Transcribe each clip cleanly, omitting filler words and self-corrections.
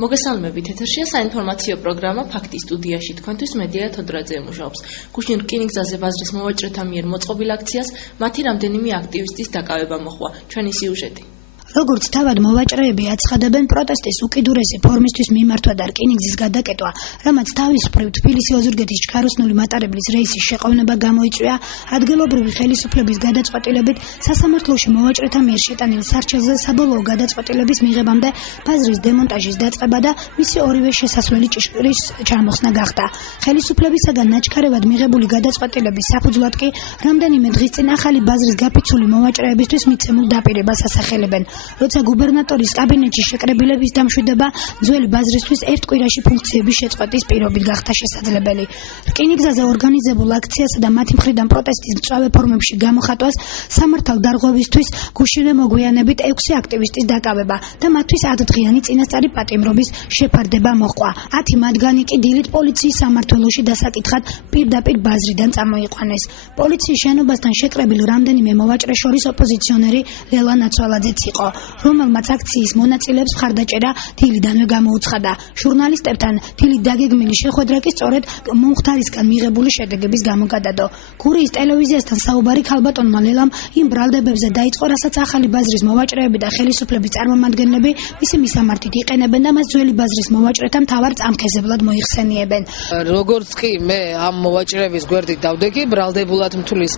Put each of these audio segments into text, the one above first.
მოგესალმებით, ეთერშია საინფორმაციო პროგრამა ფაქტი სტუდიაში თქვენთვის მედია თოდრაძე მუშაობს. გუშინ რკინიგზაზე ბაზრის მოვაჭრეთა მიერ მოწყობილ აქციას მათი რამდენიმე აქტივისტის დაკავება მოჰყვა. ჩვენი სიუჟეტი. როგორც თავად მოვაჭრეები აცხადებენ, პროტესტის უკიდურესი ფორმისთვის მიმართვა და რკინიგზის გადაკეტვა, რამაც თავისუფლ თბილისი-ოზურგეთის ჩქაროსნული მატარებლის რეისის შეყოვნება გამოიწვია, ადგილობრივი ხელისუფლების გადაწყვეტილებით სასამართლოში მოვაჭრეთა მიერ შეტანილ სარჩელზე საბოლოო გადაწყვეტილების მიღებამდე ბაზრის დემონტაჟის დაწყება და მისი ორივე შესასვლელი ჭიშკრის ჩამოხსნა გახდა. ხელისუფლებისაგან ნაჩქარევად მიღებული გადაწყვეტილების საფუძვლად კი რამდენიმე დღის წინ ახალი ბაზრის გაფიცული მოვაჭრეებისთვის მიცემულ დაპირებას ასახელებენ. როცა გუბერნატორის კაბინეტში შეკრებილების დამშვიდობა ძველი ბაზრისთვის ერთ კვირაში ფუნქციების შეწყვეტის პირობით გახდა შესაძლებელი. რკინიგზაზე ორგანიზებულ აქციასა და მათი მხრიდან პროტესტის მწვავე ფორმებში გამოხატვას სამართალ დარღვევისთვის გუშინვე მოგვიანებით 6 აქტივისტის დაკავება და მათთვის 10 დღიანი წინასწარი პატიმრობის შეფარდება მოჰყვა. 10 მათგანი კი დილით პოლიციის სამმართველოში დასაკითხად პირდაპირ ბაზრიდან წამოიყვანეს. პოლიციის შენობასთან შეკრებილ რამდენიმე მოვაჭრეს შორის ოპოზიციონერი ლელა ნაცვალაძეც იყო, რომელმაც აქციის მონაწილეებს მხარდაჭერა დილიდანვე გამოუცხადა. ჟურნალისტებთან დილით დაგეგმილი შეხვედრა კი სწორედ მომხდარისგან მიღებული შედეგების გამო გადადო. გურიის ტელევიზიასთან საუბარი ქალბატონმა ლელამ იმ ბრალდებებზე დაიწყო, რასაც ახალი ბაზრის მოვაჭრეები და ხელისუფლების წარმომადგენლები მისი მისამართით იყენებენ და მას ძველი ბაზრის მოვაჭრეთა მთავარ წამქეზებლად მოიხსენიებენ. როგორც კი მე ამ მოვაჭრეების გვერდით დავდეგი, ბრალდებულად მთulis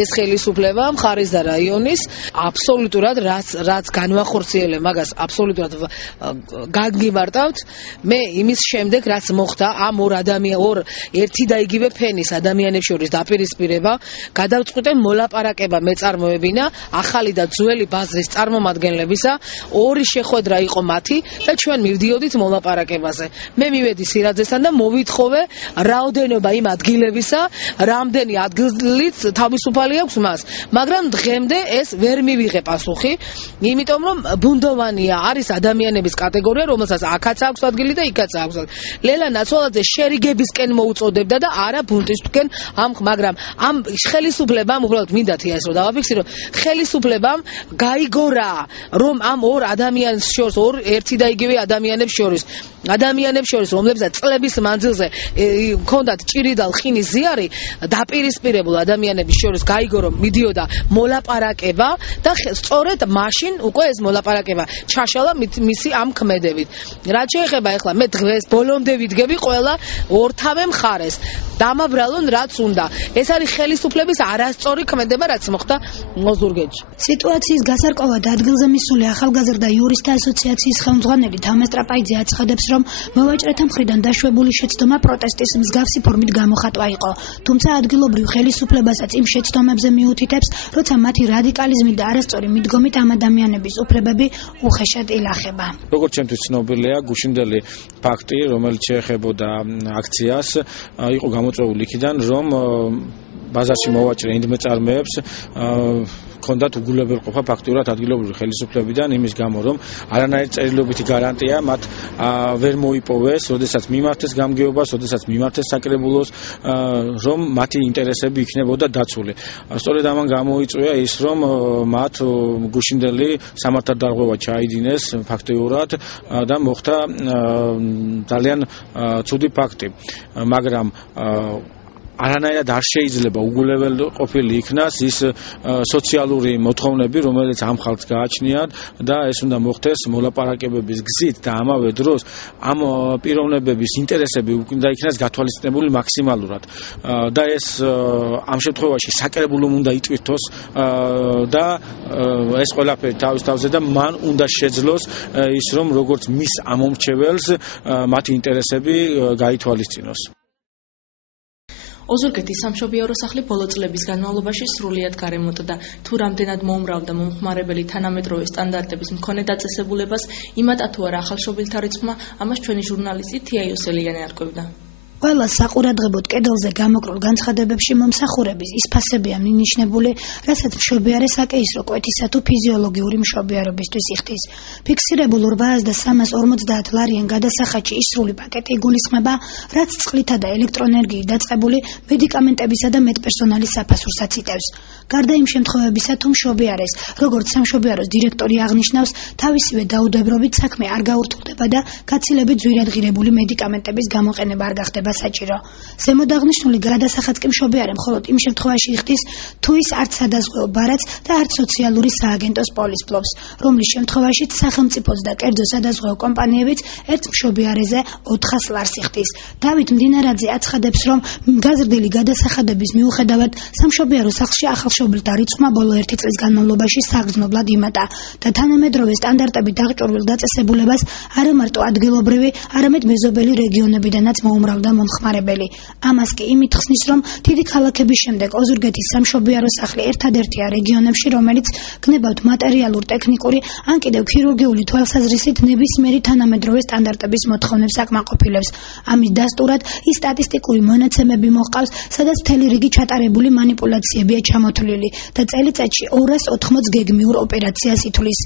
ეს ხელისუფლება მხარის და რაიონის აბსოლუტურად რაც განვახორციელე მაგას აბსოლუტურად გაგიმარტავთ. მე იმის შემდეგ რაც მოხდა ამ ორ ერთი და იგივე ფენის ადამიანებს შორის დაპირისპირება, გადავწყვიტე მოლაპარაკება მეწარმოებინა ახალი და ძველი ბაზრის წარმომადგენლებისა, ორი შეხვედრა იყო მათი და ჩვენ მივდიოდით მოლაპარაკებაზე. მე მივედი სირაძესთან და მოვითხოვე რაოდენობა იმ ადგილებისა, რამდენი ადგილით თავისუფალი აქვს მას, მაგრამ დღემდე ეს ვერ მივიღე პასუხი. იმიტომ რომ ბუნდოვანია არის ადამიანების კატეგორია, რომელსაც აქაც აქვს ადგილი და იქაც აქვს. ლელა ნაცვალაძე შერიგებისკენ მოუწოდებდა და არა ბუნტისკენ მაგრამ ამ ხელისუფლებამ უბრალოდ მინდათ ეს რომ დავაფიქსირო, ხელისუფლებამ გაიგორა რომ ამ ორ ადამიანს შორის, ორ ერთი და იგივე ადამიანებს შორის, რომლებსაც წლების მანძილზე ჰქონდათ ჭირი და ლხინის ზიარი, დაპირისპირებულ ადამიანების შორის გაიგო რომ მიდიოდა მოლაპარაკება და სწორედ მაშინ უკვე ეს მოლაპარაკება ჩაშალა მისი ამ ქმედებით. რაც შეეხება ახლა მე დღეს ბოლომდე ვიდგები ყველა ორთავე მხარეს. დამაბრალონ რაც უნდა. ეს არის ხელისუფლების არასწორი ქმედება, რაც მოხდა ოზურგეთში. სიტუაციის გასარკვევად ადგილზე მისული ახალგაზრდა იურისტთა ასოციაციის ხელმძღვანელი თამაზ ტრაპაიძე აცხადებს, რომ მოვაჭრეთა მხრიდან დაშვებული შეცდომა პროტესტის მსგავსი ფორმით გამოხატვა იყო. თუმცა ადგილობრივ ხელისუფლებასაც იმ შეცდომებზე მიუთითებს, როცა მათი რადიკალიზმით და არასწორი მიდგომით ამ ადამიანების უფლებები უხეშად ილახება. როგორც ჩემთვის ცნობილია, გუშინდელი ფაქტი, რომელიც შეეხებოდა აქციას, იყო გამოწვეული იქიდან, რომ ბაზარში მოვაჭრე ინდმეწარმეებს ქონდათ უგულებელყოფა ფაქტურად ადგილობრივი ხელისუფლებიდან იმის გამო, რომ არანაირი წერილობითი გარანტია მათ ვერ მოიპოვეს, როდესაც მიმართეს გამგეობას, როდესაც მიმართეს საკრებულოს, რომ მათი ინტერესები იქნებოდა დაცული. სწორედ ამან გამოიწვია ის, რომ მათ გუშინდელი სამართალდარღვევა ჩაიდინეს ფაქტიურად და მოხდა ძალიან ცუდი ფაქტი, მაგრამ არანაირად არ შეიძლება უგულებელყოფილი იქნას ის სოციალური მოთხოვნები, რომელიც ამ ხალხს გააჩნიათ და ეს უნდა მოხდეს მოლაპარაკებების გზით და ამავე დროს ამ პიროვნებების ინტერესები უნდა იქნას გათვალისწინებული მაქსიმალურად და ეს ამ შემთხვევაში საკრებულომ უნდა იტვირთოს და ეს ყველაფერი თავის თავზე და მან უნდა შეძლოს ის, რომ როგორც მის ამომრჩეველს მათი ინტერესები გაითვალისწინოს. ოზურგეთის სამშობიარო სახლი ბოლო წლების განმავლობაში სრულიად გარემონტდა. თუ რამდენად მოუმრავდა მომხმარებელი თანამედროვე სტანდარტების მქონე დაწესებულებას, იმატა თუ არა ახალშობილთა რიცხვმა, ამას ჩვენი ჟურნალისტი თია იოსელიანი არკვევდა. ყველა საყურადღებოდ კედელზე გამოკრულ განცხადებებში მომსახურების ის ფასებია მინიშნებული, რასაც მშობიარე საკეისრო კვეთისა თუ ფიზიოლოგიური მშობიარობისთვის იხდის. ფიქსირებულ 800-350 ლარიან გადასახადში ის სრული პაკეტი იგულისხმება, რაც წყლითა და ელექტროენერგიით დაწყებული მედიკამენტებისა და მედპერსონალის საფასურსაც იტევს. გარდა იმ შემთხვევებისა, თუ მშობიარეს, როგორც სამშობიაროს დირექტორი აღნიშნავს, თავისივე დაუდევრობით საქმე არ გაურთულდება და გაცილებით ძვირადღირებული მედიკამენტების გამოყენება არ გახდება საჭირო. ზემოთ აღნიშნული გადასახადს კი მშობიარე მხოლოდ იმ შემთხვევაში იხდის, თუ ის არც სადაზღვეო ბარათს და არც სოციალური სააგენტოს პოლისს ფლობს, რომლის შემთხვევაშიც სახელმწიფოც და კერძო სადაზღვეო კომპანიებიც ერთ მშობიარეზე 400 ლარს იხდის. დავით მდინარაძე აცხადებს, რომ გაზრდილი გადასახადების მიუხედავად სამშობიარო სახლში ახალშობილთა რიცხვმა ბოლო 1 წლის განმავლობაში საგრძნობლად იმატა და თანამედროვე სტანდარტებით აღჭურვილ დაწესებულებას არა მარტო ადგილობრივი, არამედ მეზობელი რეგიონებიდანაც მოუმრავდა მომხმარებელი. ამას კი იმით ხსნის, რომ დიდი ქალაქების შემდეგ ოზურგეთის სამშობიარო სახლი ერთადერთია რეგიონებში, რომელიც გნებავთ მატერიალურ, ტექნიკური ან კიდევ ქირურგიული თვალსაზრისით ნებისმიერი თანამედროვე სტანდარტების მოთხოვნებს აკმაყოფილებს. ამის დასტურად ის სტატისტიკური მონაცემები მოჰყავს, სადაც მთელი რიგი ჩატარებული მანიპულაციებია ჩამოთვლილი და წელიწადში 280 გეგმიურ ოპერაციას ითვლის.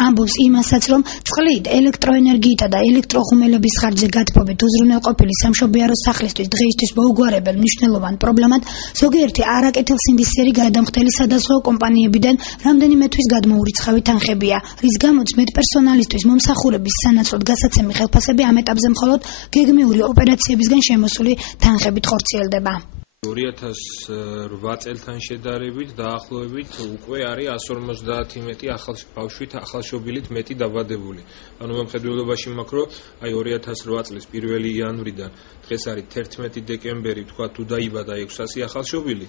ამბობს იმასაც, რომ წყლით, ელექტროენერგიითა და ელექტროხუმელების ხარჯზე გათბობით უზრუნველყოფილი სამშობიარო სახლისთვის დღეისთვის მოუგვარებელ მნიშვნელოვან პრობლემად ზოგიერთი არაკეთილსინდისიერი გადამხდელი სადაზღვეო კომპანიებიდან რამდენიმე თვის გადმოურიცხავი თანხებია, რის გამოც მედპერსონალისთვის მომსახურების სანაცვლოდ გასაცემი ხელფასები ამ ეტაპზე მხოლოდ გეგმიური ოპერაციებისგან შემოსული თანხებით ხორციელდება. 2008 წელთან შედარებით დაახლოებით უკვე არის 150 მეტი ბავშვით ახალშობილით მეტი დაბადებული. ანუ მომხედველობაში მაქვს, რომ აი 2008 წლის 1 იანვრიდან დღეს არის 11 დეკემბერი, თქვა თუ დაიბადა 600 ახალშობილი,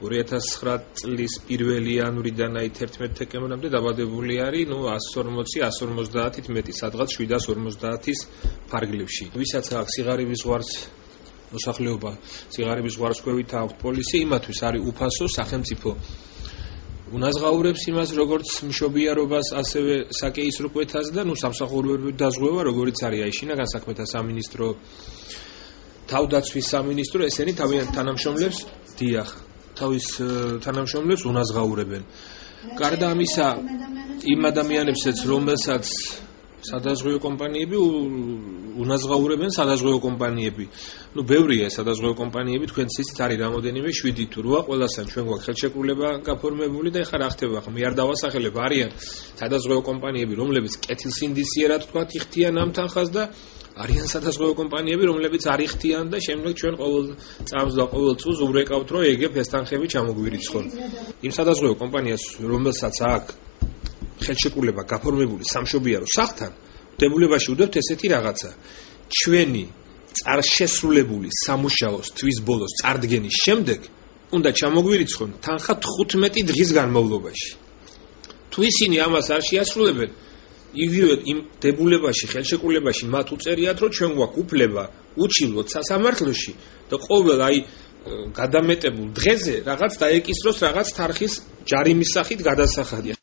2009 წლის 1 იანვრიდან აი 11 დეკემბრამდე დაბადებული არის 140-150-ით მეტი, სადღაც 750-ის ფარგლებში. ვისაც აქვს სიღარიბის ზღვარს მოსახლეობა, სიღარიბის ზღვარსქვევით აქვს პოლისი, იმათვის არის უფასო, სახელმწიფო უნაზღაურებს იმას, როგორც მშობიარობას, ასევე საკეისრო კვეთას და სამსახურებრივ დაზღვევა, როგორც არის აი შინაგან საქმეთა სამინისტრო, თავდაცვის სამინისტრო, ესენი თავიანთ თანამშრომლებს დიახ, თავის თანამშრომლებს უნაზღაურებენ. გარდა ამისა, იმ ადამიანებსაც, რომელსაც სადაზღვეო კომპანიები უნაზღაურებენ სადაზღვეო კომპანიები. ბევრია სადაზღვეო კომპანიები, თქვენ ცით არის რამოდენიმე 7 თუ 8, ყველასთან ჩვენ გვაქვს ხელშეკრულება გაფორმებული და ეხლა რა ხდება, მე არ დავასახელებ, არიან სადაზღვეო კომპანიები, რომლებიც კეთილსინდისიერად თქვათ, იხდიან ამ თანხას და არიან სადაზღვეო კომპანიები, რომლებიც არ იხდიან და შემდეგ ჩვენ ყოველ წამს და ყოველ წუთს ურეკავთ, რომ ეგებ ეს თანხები ჩამოგვირიცხონ. იმ სადაზღვეო კომპანიას, რომელსაც აქვს ხელშეკრულება გაფორმებული სამშობიარო სახლთან, დებულებაში უდევთ ესეთი რაღაცა. ჩვენი წარშესრულებული სამუშაოს თვის ბოლოს წარდგენის შემდეგ უნდა ჩამოგვირიცხონ თანხა 15 დღის განმავლობაში. თუ ისინი ამას არ შეასრულებენ, იგივე იმ დებულებაში, ხელშეკრულებაში მათ უწერიათ, რომ ჩვენ გვაქვს უფლება უჩილოთ სასამართლოში და ყოველ აი გადამეტებულ დღეზე რაღაც დაეკისროს რაღაც თანხის ჯარიმის სახით გადასახადი.